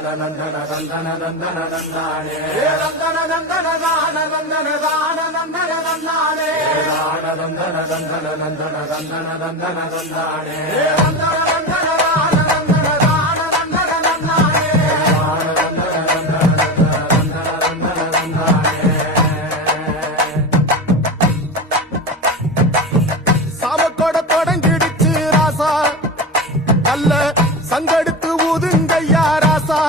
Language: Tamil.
நந்தன நந்தன நந்தன நந்தானே நந்தன நந்தன தான நந்தன தான நந்தன நந்தானே நந்தன நந்தன நந்தன நந்தன நந்தன நந்தானே நந்தன நந்தன தான நந்தன தான நந்தன நந்தானே நந்தன நந்தன நந்தன நந்தன நந்தானே சாமக்கோட தொடங்கிடுச்சு ராசா நல்ல சங்கெடுத்து ஊதுங்கய்யா ராசா